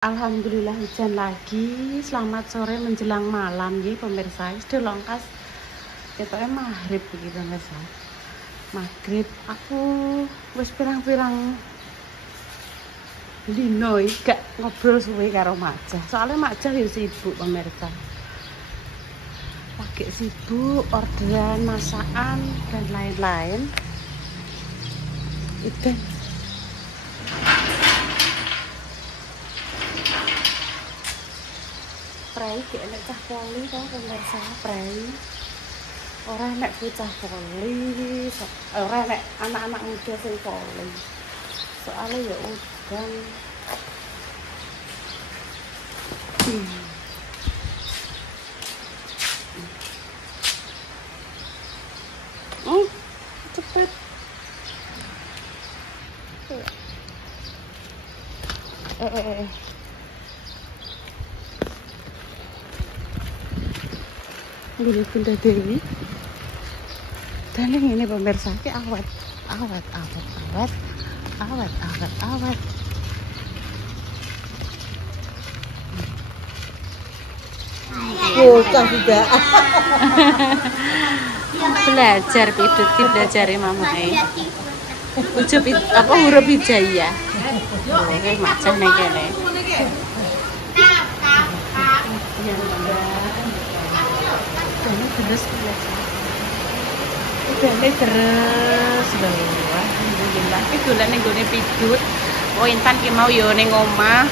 Alhamdulillah hujan lagi. Selamat sore menjelang malam nggih pemirsa. Sudah longkas ketoke maghrib iki pemirsa. Maghrib aku wis pirang-pirang dino gak ngobrol suwe karo Majah. Soalnya Majah ya sibuk pemirsa. Lagi sibuk orderan masakan dan lain-lain. Itu prei kayak enek cah poli tau pemirsa, prei orang enek bocah poli, orang enek anak-anak muda sing poli. Soalnya ya udan. Cepet. Ini Bunda Dewi. Dan ini pemirsa ki awet. Bocah juga. Belajar pidut ki belajare mamae. Ujub apa huruf hijaiyah. Oke, macam ning kene. Terus terus lho. Alhamdulillah iki dolan ning gone pidut. Oh Intan ki mau yo ning omah.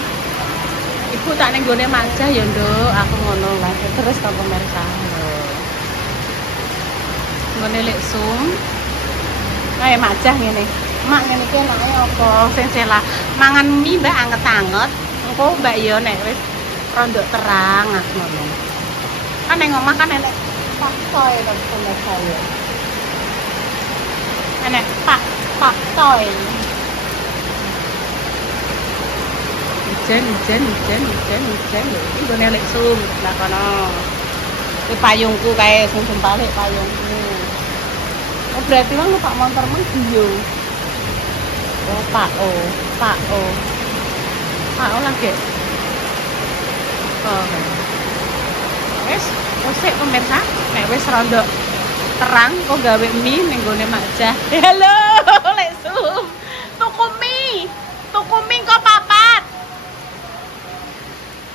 Ibu tak ning gone Majah ya, Nduk. Aku ngono lah. Terus ta pemirsa. Ngene lek sum. Kae Majah ngene. Mak ngene iki enake apa? Sing sela mangan mie Mbak anget-anget. Engko Mbak yo nek wis rondok terang aku ngono. Kan ning omah kan enek paktoy kan pemirsa ya. Enek paktoy. Hujan lho. Iki gone lek sum lah kono. Iki payungku kae sing balik payungku. Oh berarti wong numpak motor men yo. Oh Pak O lagi. Oh. Wis pemirsa, nek wis rondok terang kok gawe mie ning gone Majah. Halo, lek sum. Tuku mie kok papat.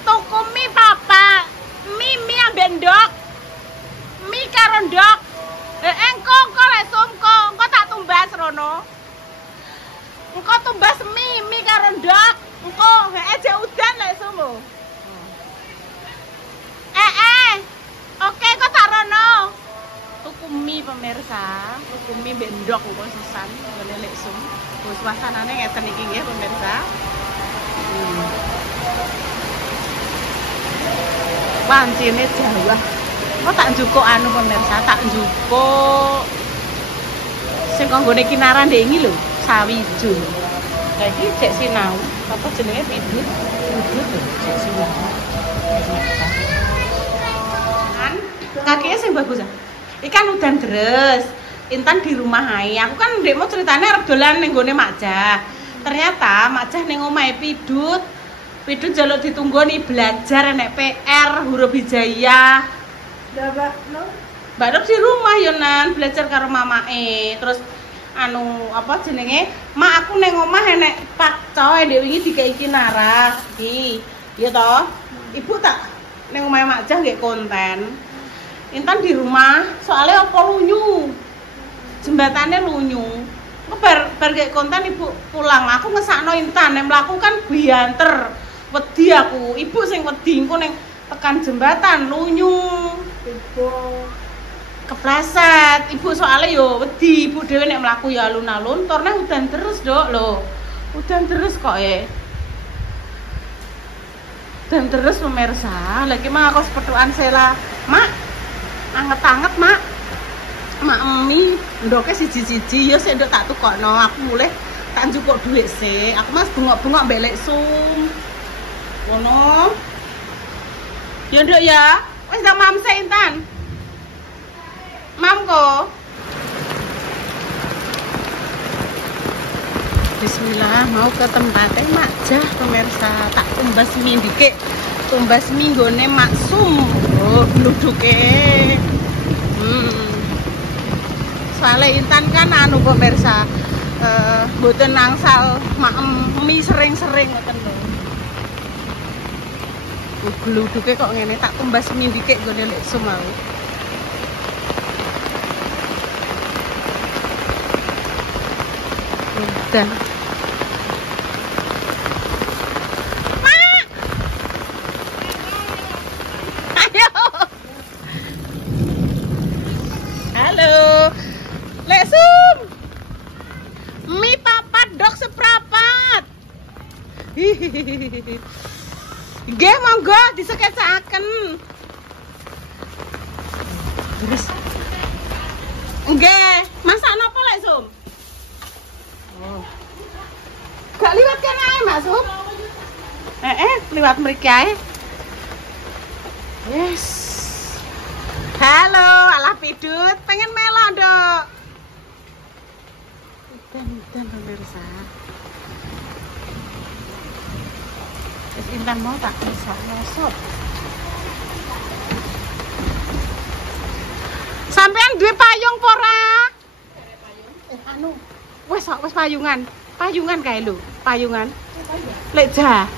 Tuku mie papat. Mie ambek ndok. Mie karo ndok. Engko lek sum engko tak tumbas rono. Engko tumbas mie karo ndok. Engko jek udan lek sum. Oke, kok tak rono. Tuku mie pemirsa, tuku mie bendok kok sisan ngene lek sum. Suasanane ngeten iki nggih pemirsa. Pancene Jawa. Kok tak njukuk anu pemirsa, tak njukuk sing kanggone kinaran ndek iki lho, sawijo. Lah iki cek sinau, apa jenenge pidut lho, cek sinau. Kakinya sing bagus ah. Ikan udan deres. Intan di rumah ae. Aku kan ndek mau ceritane arep dolan ning gone Majah. Ternyata Majah ning omahe pidut. Pidut jaluk ditunggoni belajar enek PR huruf hijaiyah. Mbak Rob di rumah yo nan belajar karo mamae. Terus anu apa jenenge? Mak aku ning omah enek pakcoy ndek wingi dikai kinara. Iki. Iya toh? Ibu tak ning omahe Majah nggih konten. Intan di rumah, soalnya apa lunyu, jembatannya lunyu. Bar kayak konten ibu pulang, aku ngesakno Intan, yang melakukan bianter, wedi aku, ibu sing wedi, aku neng tekan jembatan lunyu, kepleset, ibu soalnya yo wedi, ibu dewe nek melaku ya alun-alun, tornya udan terus dok lo, udan terus kok ya. Dan terus pemirsa, lagi mah aku sepetuan sela, mak. Anget-anget mak mie ndoknya siji-siji ya sik ndok tak tukokno aku mulai tak njupuk dhuwit sik aku mas bengok-bengok belek sum ngono ya ndok ya wis ndak mam sik Intan mam kok Bismillah, mau ke tempatnya Mak Jah pemirsa. Tak tumbas mie dikit, tumbas mie nggone Maksum. Oh, gluduke. Soalnya Intan kan anu pemirsa, mboten nangsal maem mie sering-sering ngoten lho. Gluduke kok ngene, tak tumbas mie dikit nggone lek sumau. Dan halo, Lesum, mie papat dok seprapat. Nggih monggo disekecakaken. Terus nggih, masak napa Lesum? Oh. Gak liwat kene ae Mas Sum. Liwat mriki ae. Yes. Halo, alah pidut, pengen melo, Nduk. Udan pemirsa. Wis Intan mau tak bisa nyosot. Sampean duwe payung apa ora? Anu, wis payungan. Payungan kae lho, payungan. Lek ja.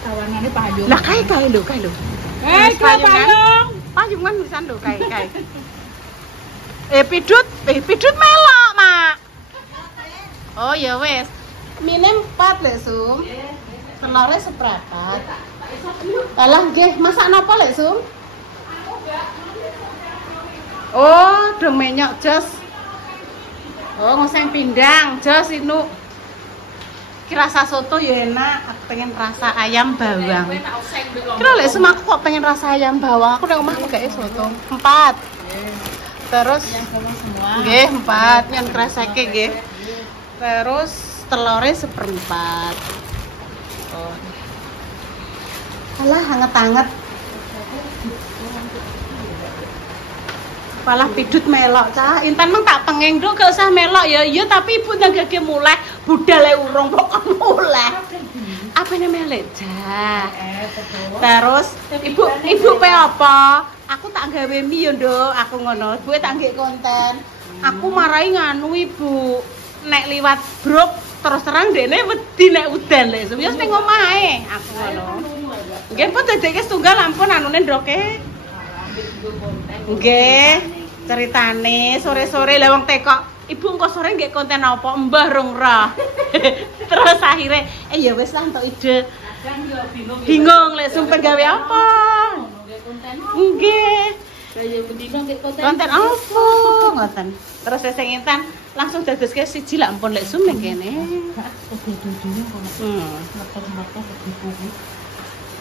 Tawanane payung. Lah kae lho. Payung. Payungan pisan lho kae. Pidut melok, Mak. Oh ya wis. Mine 4 lek Sum. Telore seprapat. Alah nggih, masak napa lek Sum? Oh, demenyok jos. Oh, ngoseng pindang, jos inu. Ki rasa soto ya enak, aku pengen rasa ayam bawang. Kira lek Sum aku kok pengen rasa ayam bawang. Aku nek omah gak soto. 4. Terus semua. Nggih, 4 yang kerasake nggih. Terus telore 1/4. Oh. Alah hangat-hangat. Malah pidut melok cah. Intan mang tak pengen nduk gak usah melok ya. Iya tapi ibu nagake mulai budale urung kok mulai. Apa namanya Leja? Terus ibu pe apa? Aku tak gawe mie yo, Nduk. Aku ngono. Ibu tak nggih konten. Aku marahi nganu ibu. Nek liwat bruk terus terang dene wedi nek udan lek. Wis ning omah ae. Aku ngono. Nggih pun dadekke setunggal ampun anune ndoke. Nggih, ceritane sore-sore lah wong teko. Ibu engko sore nggih konten apa? Mbah rong roh. Terus akhirnya ya wis lah entuk ide. Bingung lek sumpah gawe apa? Nggih. Konten apa? Ngoten. Terus sing Intan langsung dadoske siji lak ampun lek sum ning kene.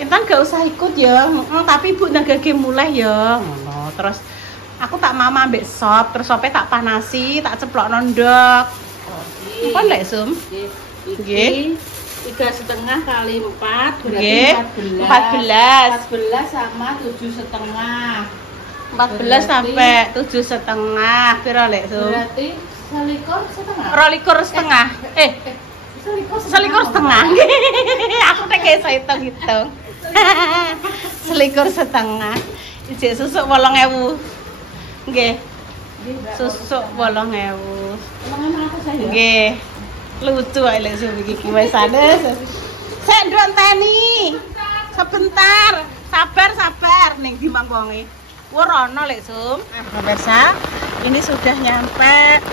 Intan gak usah ikut ya, tapi ibu nagake mulai ya ngono. Terus aku tak mama ambek sop, terus sope tak panasi, tak ceplokno ndok. Apa lek Sum? Nggih. 3,5 kali 4 berarti 14 sama 7,5. 14 sampai 7,5. Piro lek Sum? Berarti 21,5. 21,5. Aku tak iso hitung-hitung. 21,5. Ijek susuk 8.000. Nggih. Susuk 8.000. Nggih. Lucu ae lek Sum iki kiwasane. Sek nduk teni. Sebentar. Sabar ning ndi mangkonge. Ora ono lek Sum. Pemirsa, ini sudah nyampe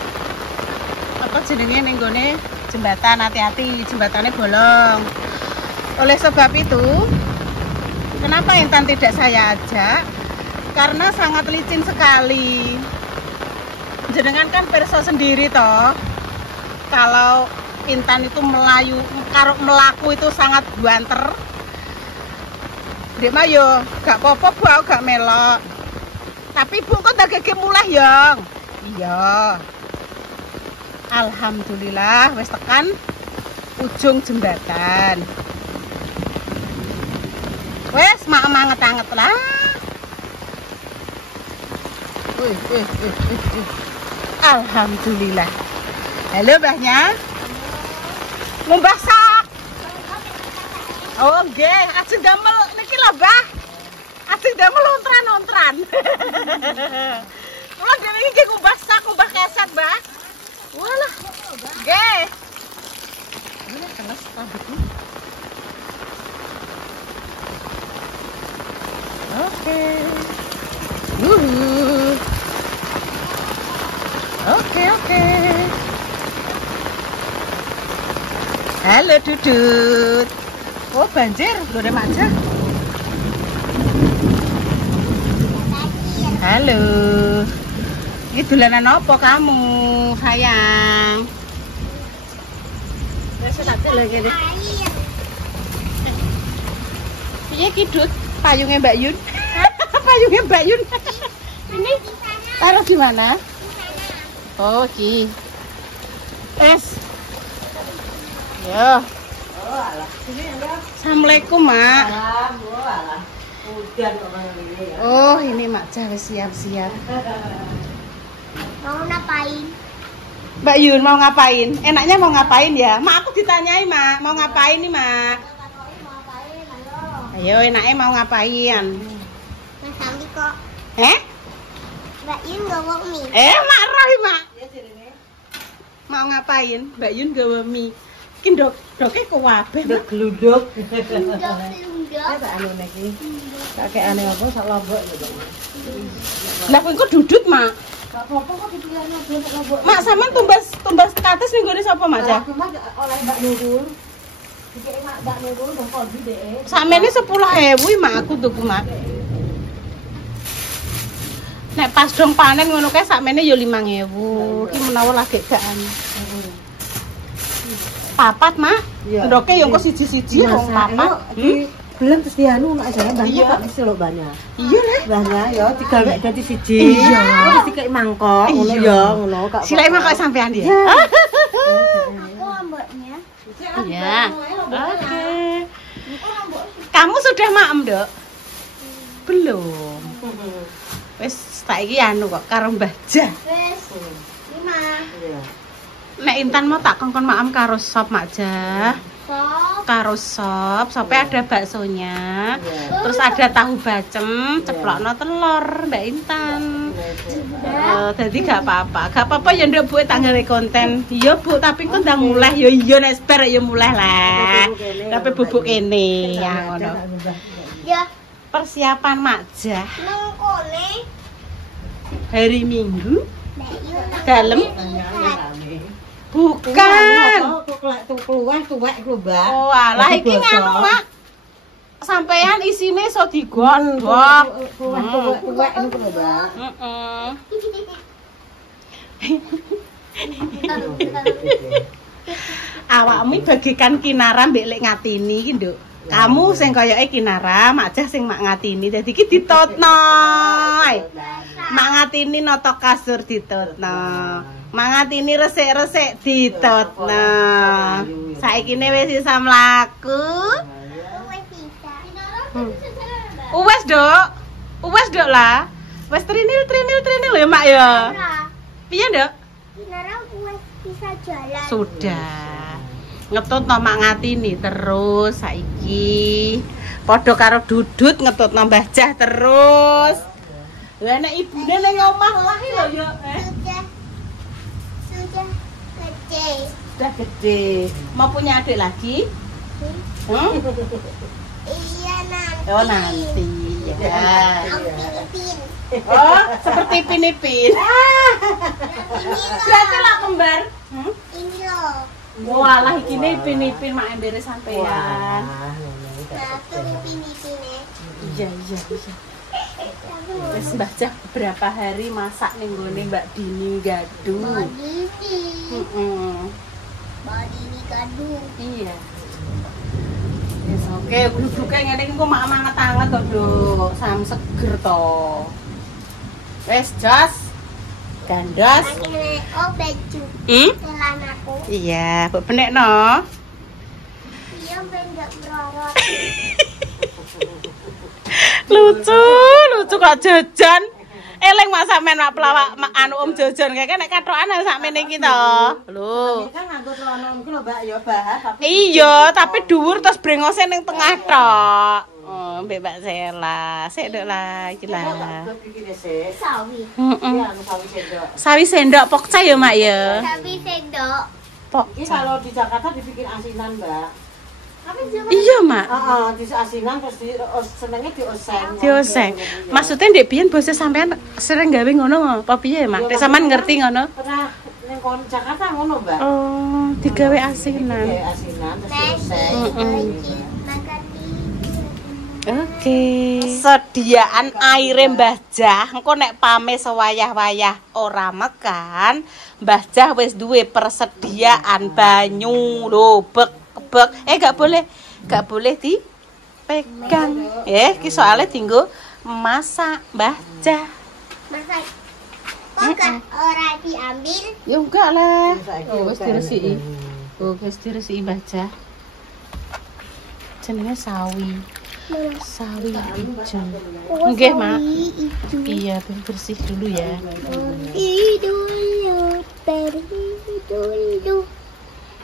apa jenenge ning gone jembatan. Hati-hati jembatannya bolong. Oleh sebab itu, kenapa Intan tidak saya ajak? Karena sangat licin sekali. Jenengan kan perso sendiri toh. Kalau Intan itu melaku itu sangat banter. Dek mah yo gak apa-apa Bu, aku gak melok. Tapi Bu kok dagege mulai yo. Iya. Alhamdulillah wis tekan ujung jembatan. Wes anget-anget lah. Alhamdulillah. Halo Mbahnya. Ngumbah sak. Oh nggih, ajeng damel niki lho, Mbah. Ajeng damel ontran-ontran. Kula dhewe iki ngumbah sak, ngumbah keset, Mbah. Walah. Nggih. Ini kenes rambutku. Oke. Oke. Halo Dudut. Oh banjir, lho Rek Maja. Halo. Ini dolanan apa kamu, sayang? Wes sate lho kene. Piye ki Dut? Payungnya Mbak Yun? Payungnya Mbak Yun. Ini taruh di mana? Oh, ki. Yo. Assalamualaikum, Mak. Oh, ini Mak Jah siap-siap. Mau ngapain? Mbak Yun mau ngapain? Enaknya mau ngapain ya? Mak, aku ditanyai, Mak. Mau ngapain nih, Mak? Ayo, enaknya mau ngapain? Mas Sambi kok. Mbak Yun gawa mie. Mak Roy, Mak. Mau ngapain? Mbak Yun gawa mie. Iki doke kuwabe, Mak. Gluduk. Kakek aneh apa sak lombok lho. Lah kok Dudut, Mak? Gak apa-apa kok dipilihnya belum sak lombok. Mak sampean tumbas kates ning gone sapa, Mak? Aku mah oleh Mbak Nurul. Dikek Mbak Nurul dong kok dhek. Samene 10.000 Mak aku tuku, Mak. Nek pas dong panen ngono kae sakmene ya 5.000. Iki menawa lagi gak anu. Papat, Mak. Ndoke yo engko siji-siji wong papat. Belum terus dianu nek jane banyak kok mesti lho banyak. Iya lah. Banyak ya digawe dadi siji. Iya. Terus dikek mangkok ngono ya, ngono kok. Silai mangkok sampean ya. Aku lomboknya. Iya. Oke. Kamu sudah maem, Dok? Belum. Wis saiki anu kok karo Mbah Jah. Wes. 5. Iya. Nek Intan mau tak kongkon maem karo sop Mak Jah. Sop. Karo sop, sopnya ada baksonya. Terus ada tahu bacem, ceplokno telur Mbak Intan. Jadi gak apa-apa ya ndak Bu tanggal konten. Iya Bu, tapi kok ndang mulai ya iya nek sebar ya mulai lah. Tapi bubuk kene ya ngono. Ya, Persiapan Mak Jah nang kone. hari Minggu Mbak Yun. dalam bukan. Tuwek globak. Oh, alah iki nganu Mak. Sampean isine iso digodhog. Tuwek niku lho, Mbak. Heeh. Awakmu bagikan Kinara mbek lek ngatini iki, Nduk. Kamu sing koyoke Kinara, Mak Jah sing mak ngatini. Dadi iki ditotno. Mak ngatini noto kasur ditotno. Mak ngatini resik-resik ditotno. Saikine wis isa mlaku. Wes bisa. Uwes, Dok. Uwes, Dok lah. Wes trinil ya, Mak ya. Piye, Dok? Kinara wes bisa jalan. Sudah. Ngetutno Mak ngatini terus saiki. Padha karo Dudut ngetutno Mbah Jah terus. Lah nek ibune ning omah lah lho ya, Sudah gede. Sudah gede. Mau punya adik lagi? Iya nanti. Oh, nanti ya. Aku Pilipin. Oh, seperti Pinipin. Berarti lah kembar. Ini loh. Walah iki ne Pinipin mak embere sampean. Satu Pilipin ya. Iya. Wis Mbah Jah beberapa hari masak ning gone Mbak Dini Gadung. Body ini gadung. Iya. Wis oke, bludhuke ngene iki kok mak anget-anget kok, Duk. Sam seger to. Wis jos. Gandos. Oh baju. Celanaku. Iya, mbok benekno. Iya ben gak merorot. Lucu kok jajan. Eling mak sampean mak pelawak anu Om Jojon kayak nek kathokan sakmene iki to. Lho. Kan nganggo celana iki lho, Mbak, ya bahas tapi Iya, tapi dhuwur terus brengose ning tengah tok. Oh, Mbak Mbak Sela. Sik nduk lah iki lah. Sawi. Heeh. ya anu sawi sendok. Sawi sendok pokca ya, Mak ya. Sawi sendok. Ini Pokca. kalau di Jakarta dibikin asinan, Mbak. Tapi cuma Iya, Mak. Heeh, di asinan terus senengnya dioseng. Dioseng. Maksudnya ndek biyen bose sampean sering gawe ngono apa piye, Mak? Nek sampean ngerti ngono? Pernah ning kon Jakarta ngono, Mbak. Oh, digawe asinan. Kayak asinan terus dioseng. makan Oke. Sediaan aire Mbah Jah, engko nek pame sewayah-wayah ora mekan, Mbah Jah wis duwe persediaan banyu lho, bek. Gak boleh dipegang. Ki soalnya tinggo masak Mbah Jah. masak. Kok gak ora diambil? Ya enggak lah. Oh, Wis diresiki. Oh, wis diresiki Mbah Jah. Jenenge sawi. Sawi hijau. Nggih, Mak. Iya, bersih dulu ya.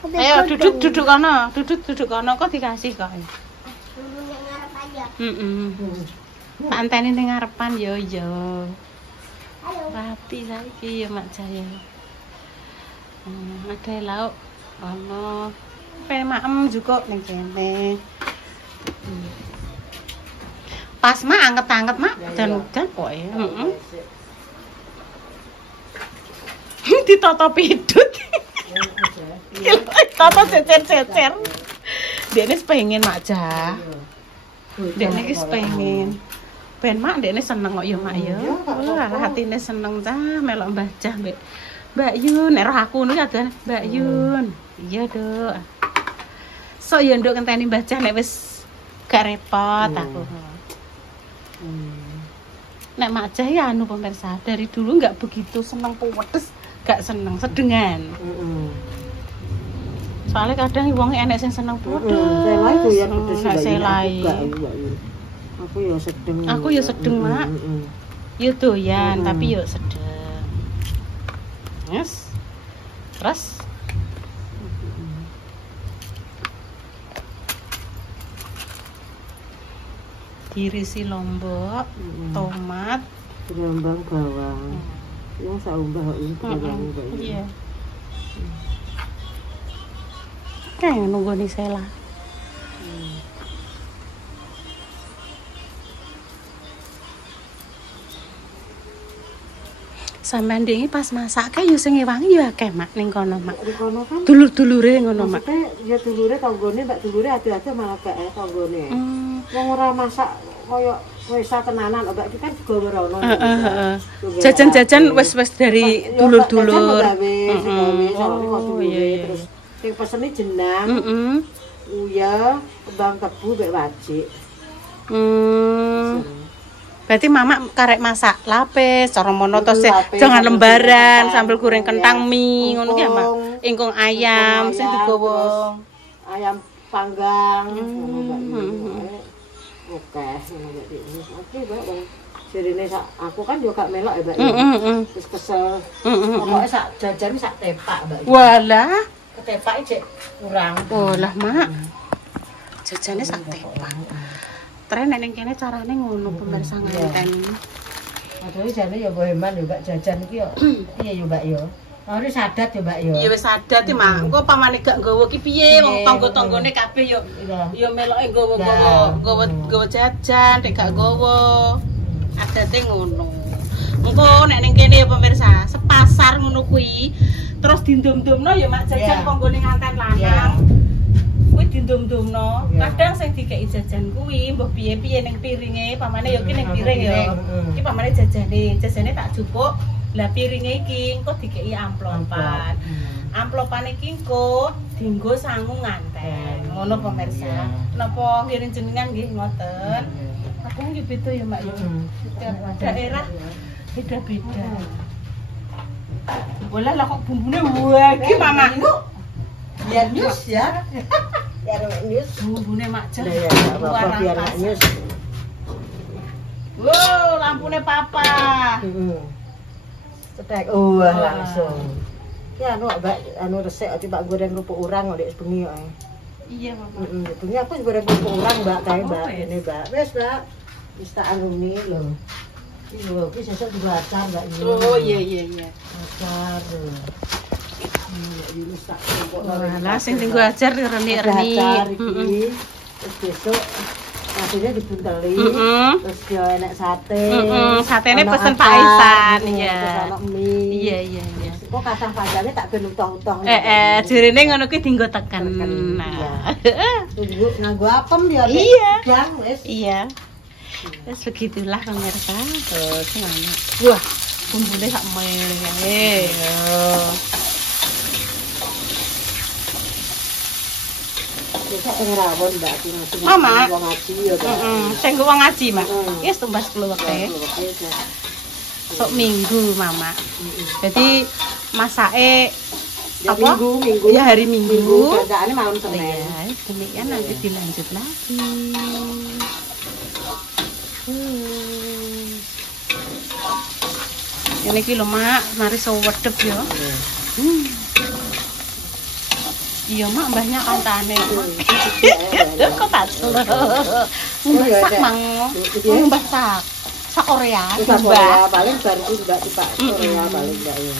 Ayo duduk kono, duduk kono kok dikasih kok. Tak anteni ning ngarepan yo. Rapi saiki ya Mak Jaya. Ada lauk ono. Maem juga ning kene. Pas Mak anget-anget Mak dan udan kok ya. Ditoto pidut. Toto cecer-cecer. Dene pengen Mak Jah. Dene wis pengen. Ben Mak dene seneng kok ya Mak ya. Lah hatine seneng ta melok Mbah Jah Mbak Yun. Nek roh aku niku kadang Mbak Yun. Iya, Dok. Sok ya nduk ngenteni Mbah Jah nek wis gak repot aku. Nek Mak Jah ya anu pemirsa, dari dulu nggak begitu seneng pedes, gak seneng sedengan. Soalnya kadang wong enek sing seneng pedes. Selai doyan pedes Mbak Selai. Aku ya sedeng. Mak. Yo doyan, tapi yo sedeng. Yes. Terus irisi lombok, tomat, Berambang bawang. Yang saumbah ini bawang. Iya. Kayak nunggu nih Sela. Sampeyan ndek pas masak kae yo sing ngewangi yo akeh Mak ning kono Mak. Di kono kan Dulur-dulure ngono Mak. maksudnya ya dulure tanggone, Mbak dulure adu-adu malah gak tanggone. Wong ora masak koyo wisa tenanan, Mbak iki kan juga rono. Jajan-jajan wis dari dulur-dulur. Oh iya. Terus sing pesene jenang, uya, kembang tebu mek wajik. Berarti Mama karek masak lapis, cara mono to jangan lembaran sambil goreng kentang mie ngono ki ya, Mak. Ingkung ayam sing digowo. Ayam panggang. Oke, Mbak. Jarine aku kan yo gak melok ya, Mbak. Wis kesel. Pokoke sak jajan sak tepak, Mbak. Walah, Ketepake cek kurang. walah Mak. Jajane sak tepak. Tren nek ning kene carane ngono pemirsa ngenteni. Aduh jane ya boheman yo Mbak jajan iki yo. Piye yo Mbak yo? Ora sadat yo Mbak yo. Iya wis adat iki Mak. Engko pamane gak nggawa ki piye wong tangga-tanggane kabeh yo yo meloke nggawa jajan nek gak nggawa. Adate ngono. Engko nek ning kene ya pemirsa, sepasar ngono kuwi terus dindum-dumno ya Mak jajan konggone nganten lanang. Kuwi dindum-dumno. Kadang sing dikeki jajan kuwi mbah piye-piye ning piringe, pamane ya ki ning piring ya. Iki pamane jajane tak jupuk. Lah piringe iki engko dikeki amplopan. Amplopan iki engko dienggo sangu nganten. Ngono pemirsa. Napa ngiring jenengan nggih ngoten. Kadang yo beda ya Mbak ya. Setiap daerah beda-beda. Bola lah kok bumbune wah iki Mama. Biar nyus ya. Biar nyus. Bumbune Mak Jah. Lah ya, apa biar nyus. Wow, lampune papa. Cetek. Langsung. Ya anu Mbak, anu resik tiba goreng kerupuk urang ndek bengi kok. Iya, Mama. Bengi aku goreng kerupuk urang Mbak kae Mbak. wes. Ini Mbak. Wis Mbak. Wis tak anune lho. Iki lho, iki sesuk juga acar Mbak. Oh iya. Acar. Ini tak kompok Lah sing tinggo ajar reni-reni. acar iki. Terus besok nasinya dibunteli. Terus yo enek sate. Satene Ono pesen acar, Pak Ihsan, iya. Terus ono mie. Iya. Kok kadang padane tak ben utuh-utuh. Jarene ngono kuwi dienggo teken. Nah. Tunggu nganggo apem ya. Iya. Udang wis. Iya. Wes begitulah pemirsa. Tuh, semangat. Wah, bumbune sak meleh kae. Besok pengrawon Mbak aku ngasih. Mama. Wong ngaji ya, Mbak. Sing wong ngaji, Mak. Wis tumbas kluweke. Oke. Sok minggu, Mama. Jadi masake Ya, apa? minggu. Ya hari Minggu. Kerjaannya malam Senin. Iya, demikian nanti dilanjut lagi. Ini iki lho, Mak, mari sewedep ya. Iya, Mak, mbahnya kancane. Kok tak selo. Mbah sak mang. Mbah sak. Sak Korea, Mbak Mbah. paling baru Mbak di Pak Korea paling Mbak ya.